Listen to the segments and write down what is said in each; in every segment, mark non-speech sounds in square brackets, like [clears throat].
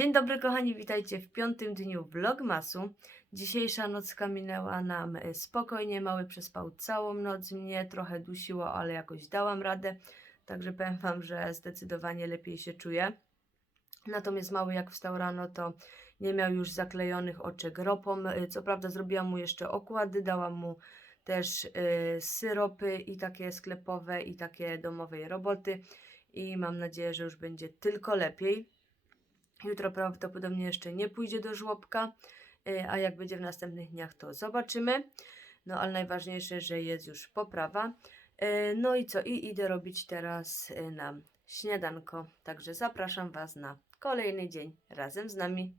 Dzień dobry kochani, witajcie w piątym dniu vlogmasu. Dzisiejsza nocka minęła nam e, spokojnie, mały przespał całą noc, mnie trochę dusiło, ale jakoś dałam radę, także powiem Wam, że zdecydowanie lepiej się czuję. Natomiast mały jak wstał rano, to nie miał już zaklejonych oczek ropą, E, co prawda zrobiłam mu jeszcze okłady, dałam mu też y, syropy i takie sklepowe i takie domowej roboty i mam nadzieję, że już będzie tylko lepiej. Jutro prawdopodobnie jeszcze nie pójdzie do żłobka, y, a jak będzie w następnych dniach, to zobaczymy. No ale najważniejsze, że jest już poprawa. Y, No i co? I idę robić teraz y, nam śniadanko. Także zapraszam Was na kolejny dzień razem z nami.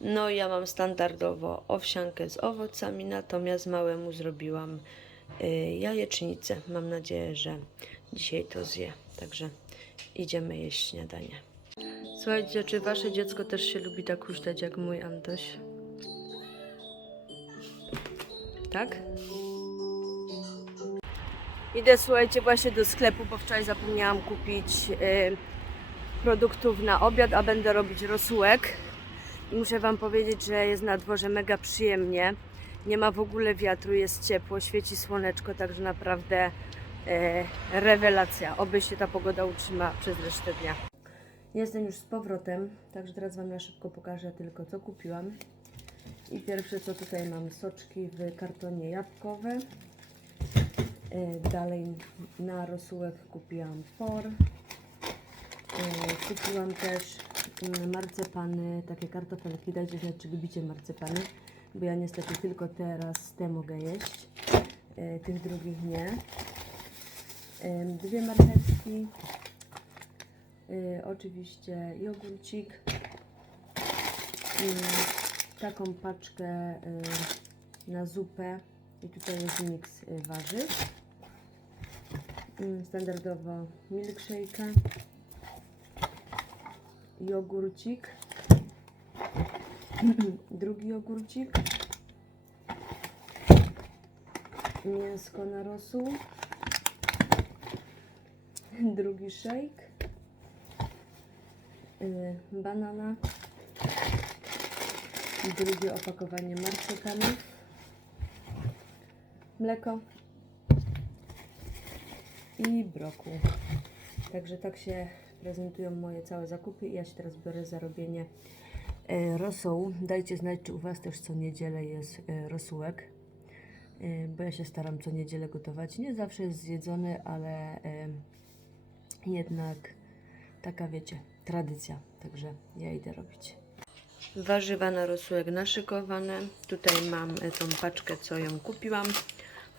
No ja mam standardowo owsiankę z owocami, natomiast małemu zrobiłam jajecznicę. Mam nadzieję, że dzisiaj to zje. Także idziemy jeść śniadanie. Słuchajcie, czy wasze dziecko też się lubi tak huśtać jak mój Antoś? Tak? Idę, słuchajcie, właśnie do sklepu, bo wczoraj zapomniałam kupić produktów na obiad, a będę robić rosółek. I muszę Wam powiedzieć, że jest na dworze mega przyjemnie. Nie ma w ogóle wiatru, jest ciepło, świeci słoneczko, także naprawdę e, rewelacja. Oby się ta pogoda utrzyma przez resztę dnia. Jestem już z powrotem, także teraz Wam na szybko pokażę tylko co kupiłam. I pierwsze co tutaj mam soczki w kartonie jabłkowe. E, Dalej na rosółek kupiłam por. E, Kupiłam też mm, marcepany, takie kartofelki. Dajcie znać, czy lubicie marcepany, bo ja niestety tylko teraz te mogę jeść. E, Tych drugich nie. Dwie marchewki. E, Oczywiście jogurcik. Mm, Taką paczkę e, na zupę. I tutaj jest miks e, warzyw. Standardowo milkshake'a jogurcik, [clears throat] drugi jogurcik, mięsko na rosół, drugi shake, y, banana, drugie opakowanie marcepanów, mleko i brokuł. Także tak się prezentują moje całe zakupy ja się teraz biorę za robienie e, rosołu. Dajcie znać, czy u Was też co niedzielę jest e, rosółek, bo ja się staram co niedzielę gotować. Nie zawsze jest zjedzony, ale jednak taka wiecie, tradycja. Także ja idę robić. Warzywa na rosółek naszykowane. Tutaj mam e, tą paczkę, co ją kupiłam.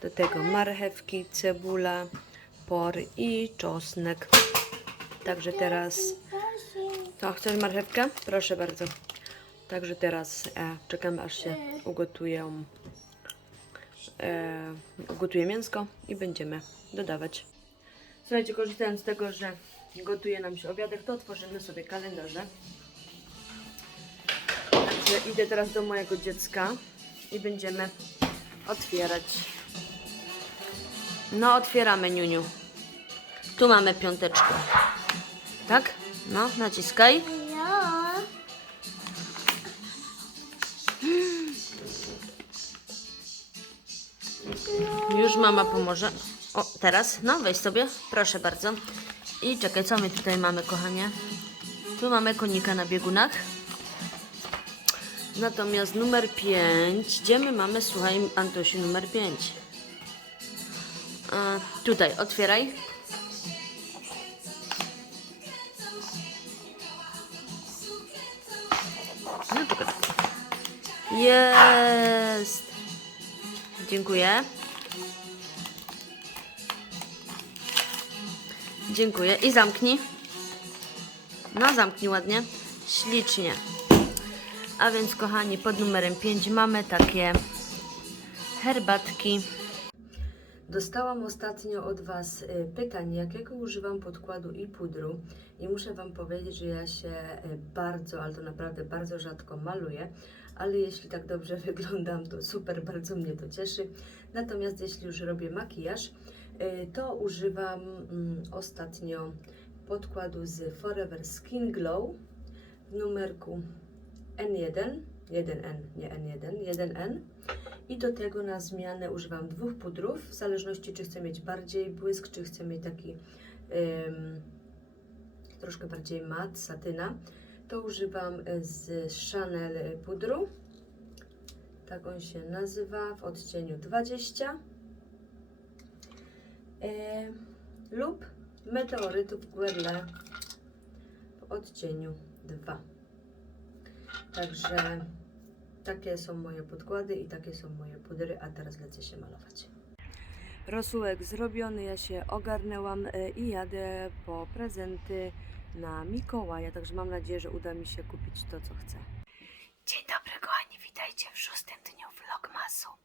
Do tego marchewki, cebula, por i czosnek. Także teraz. To chcesz marchewkę? Proszę bardzo. Także teraz e, czekamy aż się ugotują. E, ugotuje mięsko i będziemy dodawać. Słuchajcie, korzystając z tego, że gotuje nam się obiadek, to otworzymy sobie kalendarze. Także idę teraz do mojego dziecka i będziemy otwierać. No, otwieramy, Niuniu. Tu mamy piąteczkę. Tak? No, naciskaj. Już mama pomoże. O, teraz? No, weź sobie. Proszę bardzo. I czekaj, co my tutaj mamy, kochanie? Tu mamy konika na biegunach. Natomiast numer 5. Gdzie my mamy, słuchaj, Antosiu, numer 5? A, tutaj, otwieraj. No. Jest. Dziękuję. Dziękuję. I zamknij. No, zamknij ładnie. Ślicznie. A więc, kochani, pod numerem 5 mamy takie herbatki. Dostałam ostatnio od Was y, pytań, jakiego używam podkładu i pudru. I muszę Wam powiedzieć, że ja się y, bardzo, ale to naprawdę bardzo rzadko maluję. Ale jeśli tak dobrze [laughs] wyglądam, to super, bardzo mnie to cieszy. Natomiast jeśli już robię makijaż, to używam mm, ostatnio podkładu z Forever Skin Glow w numerku N1, 1N, nie N1, 1N. I do tego na zmianę używam dwóch pudrów, w zależności czy chcę mieć bardziej błysk, czy chcę mieć taki troszkę bardziej mat, satyna. To używam z Chanel pudru. Tak on się nazywa w odcieniu 20. E, lub meteorytów Guerlain w odcieniu 2. Także takie są moje podkłady i takie są moje pudry, a teraz lecę się malować. Rosółek zrobiony, ja się ogarnęłam e, i jadę po prezenty na Mikołaja, także mam nadzieję, że uda mi się kupić to, co chcę. Dzień dobry kochani, witajcie w szóstym dniu vlogmasu.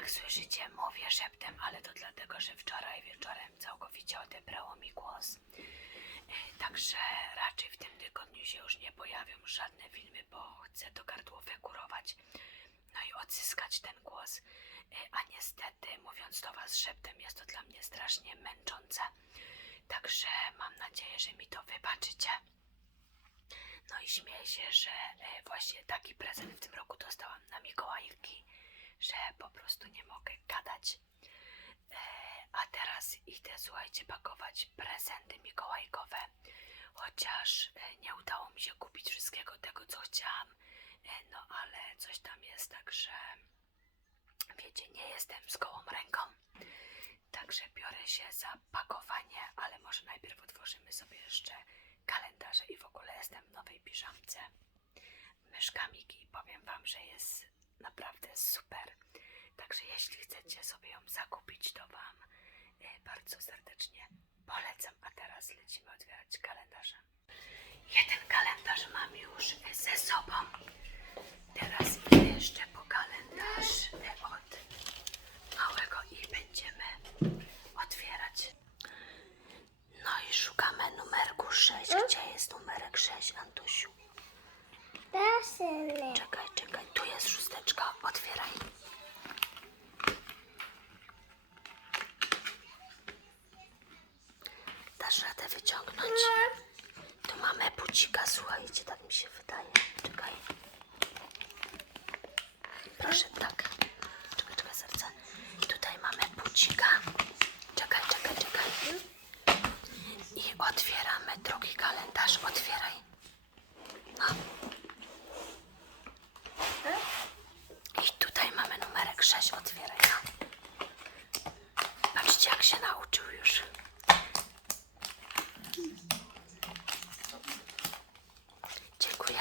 Jak słyszycie, mówię szeptem, ale to dlatego, że wczoraj wieczorem całkowicie odebrało mi głos. E, Także raczej w tym tygodniu się już nie pojawią żadne filmy, bo chcę to gardło wykurować, no i odzyskać ten głos. E, A niestety, mówiąc do Was szeptem, jest to dla mnie strasznie męczące. Także mam nadzieję, że mi to wybaczycie. No i śmieję się, że e, właśnie taki prezent w tym roku dostałam na Mikołajki, że po prostu nie mogę gadać. E, A teraz idę, słuchajcie, pakować prezenty mikołajkowe. Chociaż e, nie udało mi się kupić wszystkiego tego, co chciałam. E, No ale coś tam jest, także wiecie, nie jestem z gołą ręką. Także biorę się za pakowanie, ale może najpierw otworzymy sobie jeszcze kalendarze i w ogóle jestem w nowej piżamce. Myszka Miki, powiem Wam, że jest naprawdę super. Także jeśli chcecie sobie ją zakupić, to Wam e, bardzo serdecznie polecam. A teraz lecimy otwierać kalendarze. Jeden kalendarz mam już ze sobą. Teraz jeszcze po kalendarz e, od małego i będziemy otwierać. No i szukamy numerku 6. Gdzie jest numerek 6, Antusiu? Proszę. Czekaj, czekaj, tu jest szósteczka. Otwieraj. Dasz radę wyciągnąć? Tu mamy bucika, słuchajcie, tak mi się wydaje. Czekaj. Proszę, tak. Czekaj, czekaj, serce. Tutaj mamy bucika. Czekaj, czekaj, czekaj. I otwieramy drugi kalendarz. Otwieraj. No. I tutaj mamy numerek 6. Otwieraj. No. Patrzcie, jak się nauczył już. Dziękuję.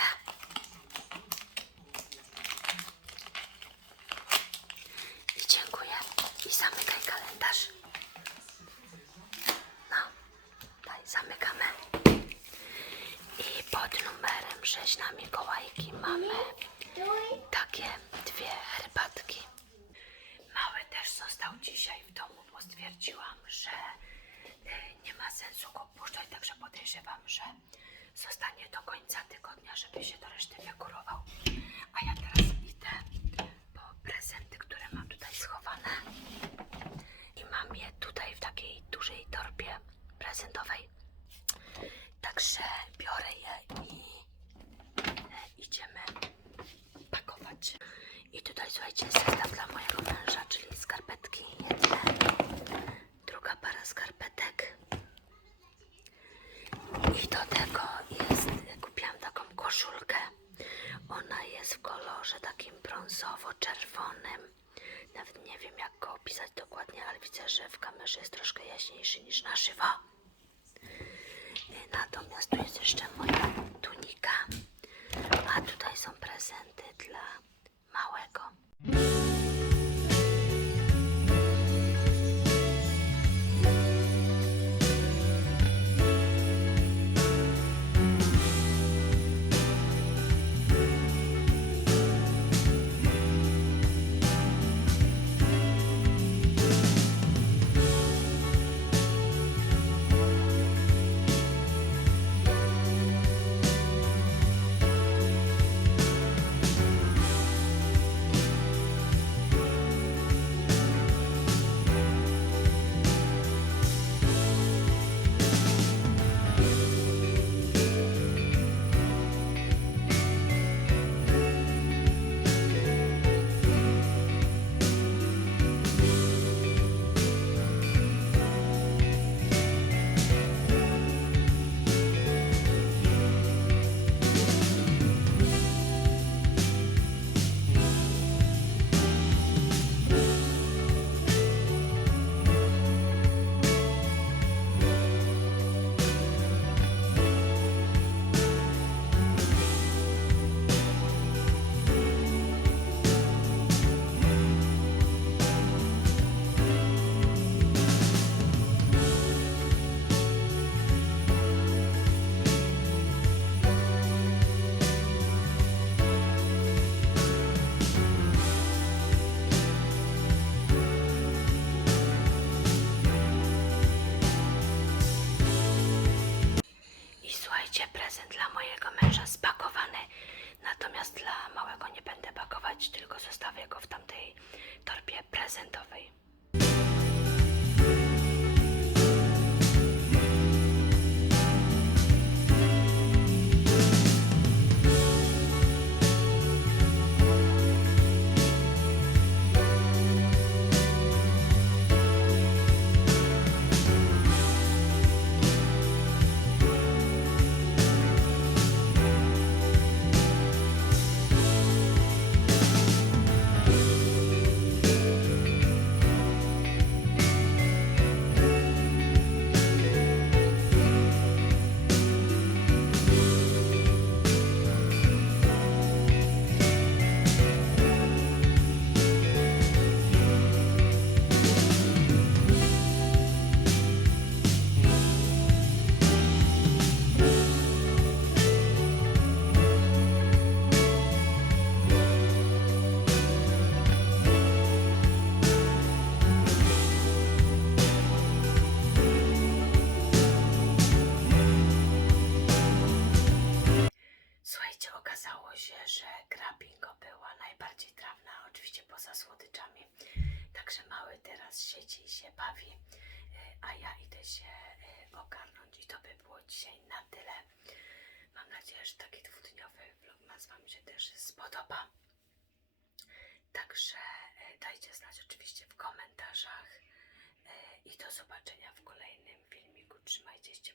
I dziękuję. I zamykaj kalendarz. No, daj, zamykamy. I pod numerem 6 na Mikołajki mamy takie dwie herbatki. Mały też został dzisiaj w domu, bo stwierdziłam, że y, nie ma sensu go puszczać, także podejrzewam, że zostanie do końca tygodnia, żeby się do reszty wykurował. A ja teraz idę po prezenty, które mam tutaj schowane. I mam je tutaj w takiej dużej torbie prezentowej. Także biorę je i e, idziemy pakować. I tutaj słuchajcie, zestaw dla mojego męża, czyli skarpetki jedne, druga para skarpetek. I do tego jest, kupiłam taką koszulkę. Ona jest w kolorze takim brązowo-czerwonym. Nawet nie wiem jak go opisać dokładnie, ale widzę, że w kamerze jest troszkę jaśniejszy niż na żywo. Natomiast tu jest jeszcze moja tunika. A tutaj są prezenty bawi, y, a ja idę się y, ogarnąć i to by było dzisiaj na tyle. Mam nadzieję, że taki dwudniowy vlogmas Wam się też spodoba. Także e, dajcie znać oczywiście w komentarzach e, i do zobaczenia w kolejnym filmiku. Trzymajcie się